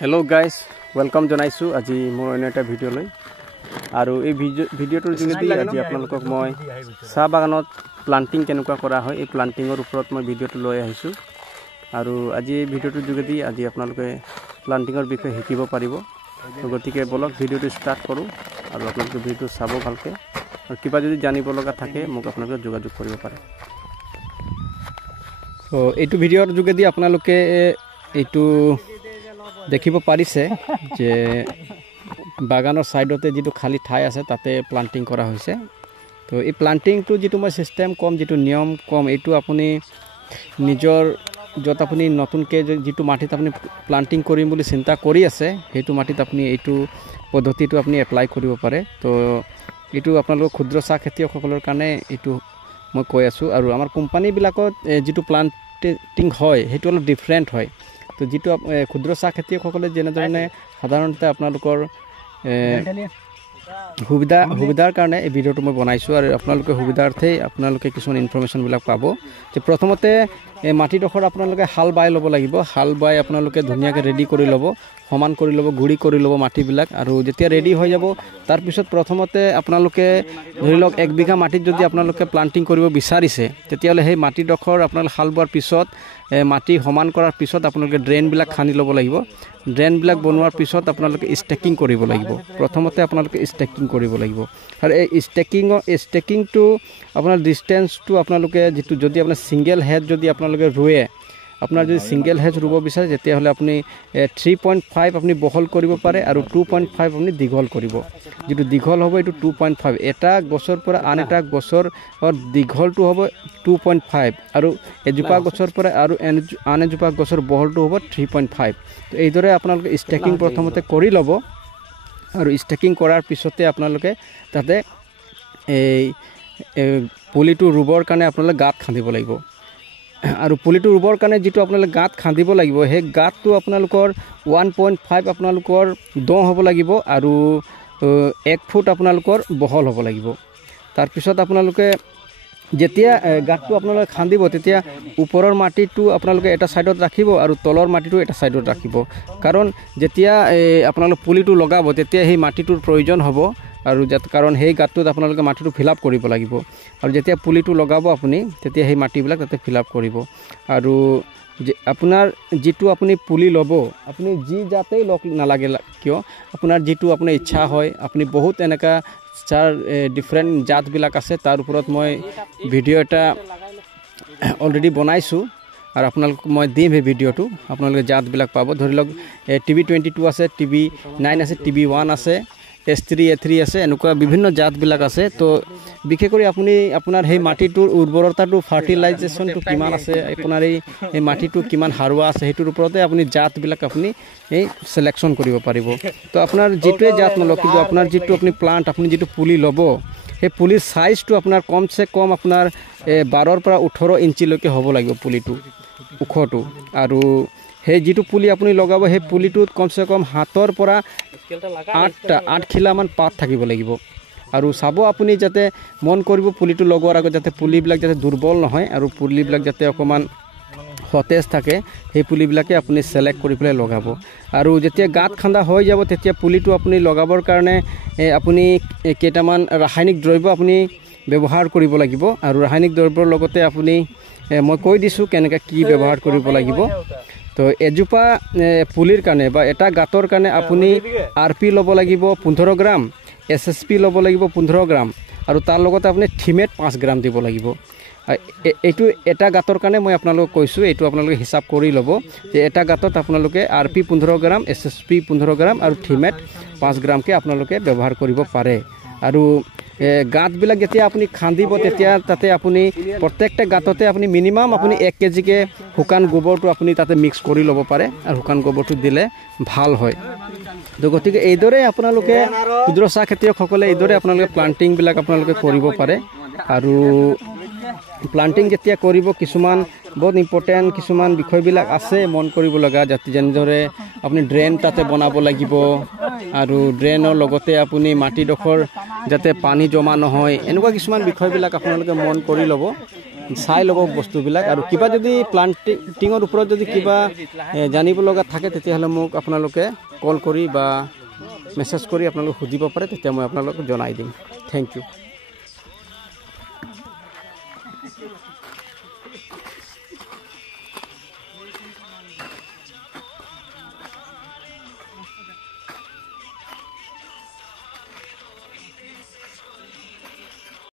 Hello guys welcome जनाइछु আজি মোৰ অন্য এটা ভিডিও লৈ আৰু এই ভিডিওটোৰ যোগেদি আজি আপোনালোকক মই চাহ বাগানত প্লান্টিং কেনেকুৱা কৰা হয় এই প্লান্টিংৰ ওপৰত মই ভিডিওটো লৈ আহিছো আৰু আজি এই ভিডিওটোৰ যোগেদি আজি আপোনালোকে প্লান্টিংৰ বিষয়ে শিকিব পাৰিব তো গতিকে বলক ভিডিওটো ষ্টাৰ্ট কৰো আৰু আপোনালোকে ভিডিওটো চাব ভালকে আৰু কিবা যদি জানিব লগা থাকে মোক আপোনালোকে যোগাযোগ কৰিব পাৰে তো এইটো ভিডিওৰ যোগেদি আপোনালোকে এইটো দেখিব পাৰিছে যে বাগানৰ সাইডতে যেটো খালি ঠাই আছে তাতে প্লান্টিং কৰা হৈছে তো এই প্লান্টিংটো যেটো মই সিস্টেম কম যেটো নিয়ম কম এইটো আপুনি নিজৰ যত আপুনি নতুনকে যেটো মাটিত আপুনি প্লান্টিং কৰিম বুলি চিন্তা কৰি আছে হেতু মাটিত আপুনি এইটো পদ্ধতিটো আপুনি এপ্লাই কৰিব পাৰে তো এইটো আপোনালোক ক্ষুদ্ৰ চাহ খেতিয়কসকলৰ কাৰণে এইটো মই কৈ আছো আৰু আমাৰ কোম্পানী বিলাকত যেটো প্লান্টিং হয় হেতু অলপ ডিফাৰেন্ট হয় তো যেটো ক্ষুদ্ৰ চাহ খেতিয়কসকলে যেনেধৰণে সাধাৰণতে আপোনালোকৰ সুবিধাৰ কাৰণে এই ভিডিওটো মই বনাইছো আৰু আপোনালোকে সুবিধাৰ্থে আপোনালোকে কিছুমান ইনফৰমেশন বিলাক পাব যে প্ৰথমতে মাটিডখৰ আপোনালোকে হাল বাই ল'ব লাগিব হাল বাই আপোনালোকে ধুনীয়াকৈ ৰেডি কৰি ল'ব সমান কৰি ল'ব গুড়ি কৰি ল'ব মাটিবিলাক আৰু যেতিয়া ৰেডি হৈ যাব তাৰ পিছত প্ৰথমতে আপোনালোকে ধৰি লওক 1 বিঘা মাটিত যদি আপোনালোকে প্লান্টিং কৰিব বিচাৰিছে তেতিয়ালে সেই মাটিডখৰ আপোনালোকে হাল বোৱাৰ পিছত মাটি সমান কৰাৰ পিছত আপোনালোকে ড্ৰেইন বিলাক খানি ল'ব লাগিব ড্ৰেইন বিলাক বনোৱাৰ পিছত আপোনালোকে ষ্টেকিং কৰিব লাগিব প্ৰথমতে আপোনালোকে ষ্টেকিং কৰিব লাগিব আৰু এই ষ্টেকিংটো আপোনাৰ ডিসটেন্সটো আপোনালোকে যেটো যদি আপোনাৰ সিঙ্গেল হেড যদি আপোনালোকে ৰুৱে আপোনাৰ যদি সিঙ্গেল হেড ৰুব বিচাৰে তেতিয়া হলে আপুনি 3.5 আপুনি বহল কৰিব পাৰে আৰু 2.5 আপুনি দীঘল কৰিব যেটো দীঘল হ'ব এটো 2.5 এটা গছৰ পৰা আন এটা গছৰ দীঘলটো হ'ব 2.5 আৰু এজোপা গছৰ পৰা আৰু আন এজোপা গছৰ বহলটো হ'ব 3.5 তো এইদৰে আপোনালোকে ষ্টেকিং প্ৰথমতে কৰি ল'ব আৰু ষ্টেকিং কৰাৰ পিছতে আপোনালোকে তাতে এই পুলিটো ৰুবৰ কাৰণে আপোনালোকে গাঁত খান্দিব লাগিব আৰু পুলিটো ৰুবৰ কাৰণে যেটো আপোনালোকে গাঁত খান্দিব লাগিব হে গাঁতটো আপোনালোকৰ 1.5 আপোনালোকৰ দ হ'ব লাগিব আৰু 1 ফুট আপোনালোকৰ বহল হ'ব লাগিব তাৰ পিছত আপোনালোকে যেতিয়া গাঁতটো আপোনালোকে খান্দিব তেতিয়া ওপৰৰ মাটিটো আপোনালোকে এটা সাইডত ৰাখিব আৰু তলৰ মাটিটো এটা সাইডত ৰাখিব কাৰণ যেতিয়া আপোনালোকে পুলিটো লগাব তেতিয়া সেই মাটিটোৰ প্ৰয়োজন হ'ব আৰু কাৰণ সেই গাঁতটোত আপোনালোকে মাটিটো ফিল আপ কৰিব লাগিব আৰু যেতিয়া পুলিটো লগাব আপুনি তেতিয়া সেই মাটিবিলাক তাতে ফিল আপ কৰিব আৰু আপোনাৰ যেটো আপুনি পুলি ল'ব আপুনি যি জাতেই লক নালাগে কিয় আপোনাৰ যেটো আপোনাৰ ইচ্ছা হয় আপুনি বহুত এনেকা চাৰ ডিফাৰেন্ট জাত বিলাক আছে তাৰ ওপৰত মই ভিডিও এটা অলৰেডি বনাইছো আৰু আপোনালোক মই দিম এই ভিডিওটো আপোনালোকে জাত বিলাক পাব ধৰি লওক TB22 আছে TB9 আছে TB1 আছে S3 A3 আছে এনেকুৱা বিভিন্ন জাত বিলাক আছে তো বিশেষ কৰি আপুনি আপোনাৰ সেই মাটিটোৰ উৰ্বৰতাটো ফাৰ্টিলাইজেশনটো কিমান আছে আপোনাৰ এই মাটিটো কিমান হাৰুৱা আছে হেতুৰ ওপৰতে আপুনি জাত বিলাক আপুনি এই সিলেকশন কৰিব পাৰিব তো আপোনাৰ যেটোৱে জাত নলক কিন্তু আপোনাৰ যেটো আপুনি প্লান্ট আপুনি যেটো পুলি ল'ব সেই পুলিৰ সাইজটো আপোনাৰ কমসে কম আপোনাৰ 12 পৰা 18 ইঞ্চি লৈকে হ'ব লাগিব পুলিটো উখটো আৰু সেই যেটো পুলি আপুনি লগাব সেই পুলিটোত কমসে কম হাতৰ পৰা 8 খিলামান পাত থাকিব লাগিব আৰু চাব আপুনি যাতে মন কৰিব পুলিটো লগোৱাৰ আগত যাতে পুলিবিলাক যাতে দুৰ্বল নহয় আৰু পুলিবিলাক যাতে অকমান সতেজ থাকে সেই পুলিবিলাকে আপুনি সিলেক্ট কৰি পেলাই লগাব আৰু যেতিয়া গাঁত খান্দা হৈ যাব তেতিয়া পুলিটো আপুনি লগাবৰ কাৰণে আপুনি কেইটামান ৰাসায়নিক দ্ৰব্য আপুনি ব্যৱহাৰ কৰিব লাগিব আৰু ৰাসায়নিক দ্ৰব্যৰ লগতে আপুনি মই কৈ দিছো কেনেকৈ কি ব্যৱহাৰ কৰিব লাগিব তো এজোপা পুলিৰ কাৰণে বা এটা গাঁতৰ কাৰণে আপুনি RP ল'ব লাগিব 15 গ্ৰাম SSP ল'ব লাগিব 15 গ্ৰাম আৰু তাৰ লগতে আপুনি থিমেট 5 গ্ৰাম দিব লাগিব এইটো এটা গাঁতৰ কাৰণে মই আপোনালোকক কৈছো এইটো আপোনালোকে হিচাপ কৰি ল'ব যে এটা গাঁতত আপোনালোকে RP 15 গ্ৰাম SSP 15 গ্ৰাম আৰু থিমেট 5 গ্ৰামকে আপোনালোকে ব্যৱহাৰ কৰিব পাৰে আৰু গাঁত বিলাক যেতিয়া আপুনি খান্দিব তেতিয়া তাতে আপুনি প্ৰত্যেকটা গাঁততে আপুনি মিনিমাম আপুনি 1 কেজিকে শুকান গোবৰটো আপুনি তাতে মিক্স কৰি ল'ব পাৰে আৰু শুকান গোবৰটো দিলে ভাল হয় তো গতিকে এইদৰে আপোনালোকে ক্ষুদ্ৰ চাহ খেতিয়কসকলে এইদৰে আপোনালোকে প্লান্টিং বিলাক আপোনালোকে কৰিব পাৰে আৰু প্লান্টিং যেতিয়া কৰিব কিছুমান বহুত ইম্পৰ্টেন্ট কিছুমান বিষয়বিলাক আছে মন কৰিব লগা যাতে যেনেদৰে আপুনি ড্ৰেইন তাতে বনাব লাগিব আৰু ড্ৰেইনৰ লগতে আপুনি মাটিডখৰ যাতে পানী জমা নহয় এনেকুৱা কিছুমান বিষয়বিলাক আপোনালোকে মন কৰি ল'ব চাই ল'ব বস্তুবিলাক আৰু কিবা যদি প্লান্টিঙৰ ওপৰত যদি কিবা জানিব লগা থাকে তেতিয়াহ'লে মোক আপোনালোকে কল কৰি বা মেছেজ কৰি আপোনালোকে সুধিব পাৰে তেতিয়া মই আপোনালোকক জনাই দিম। Thank U.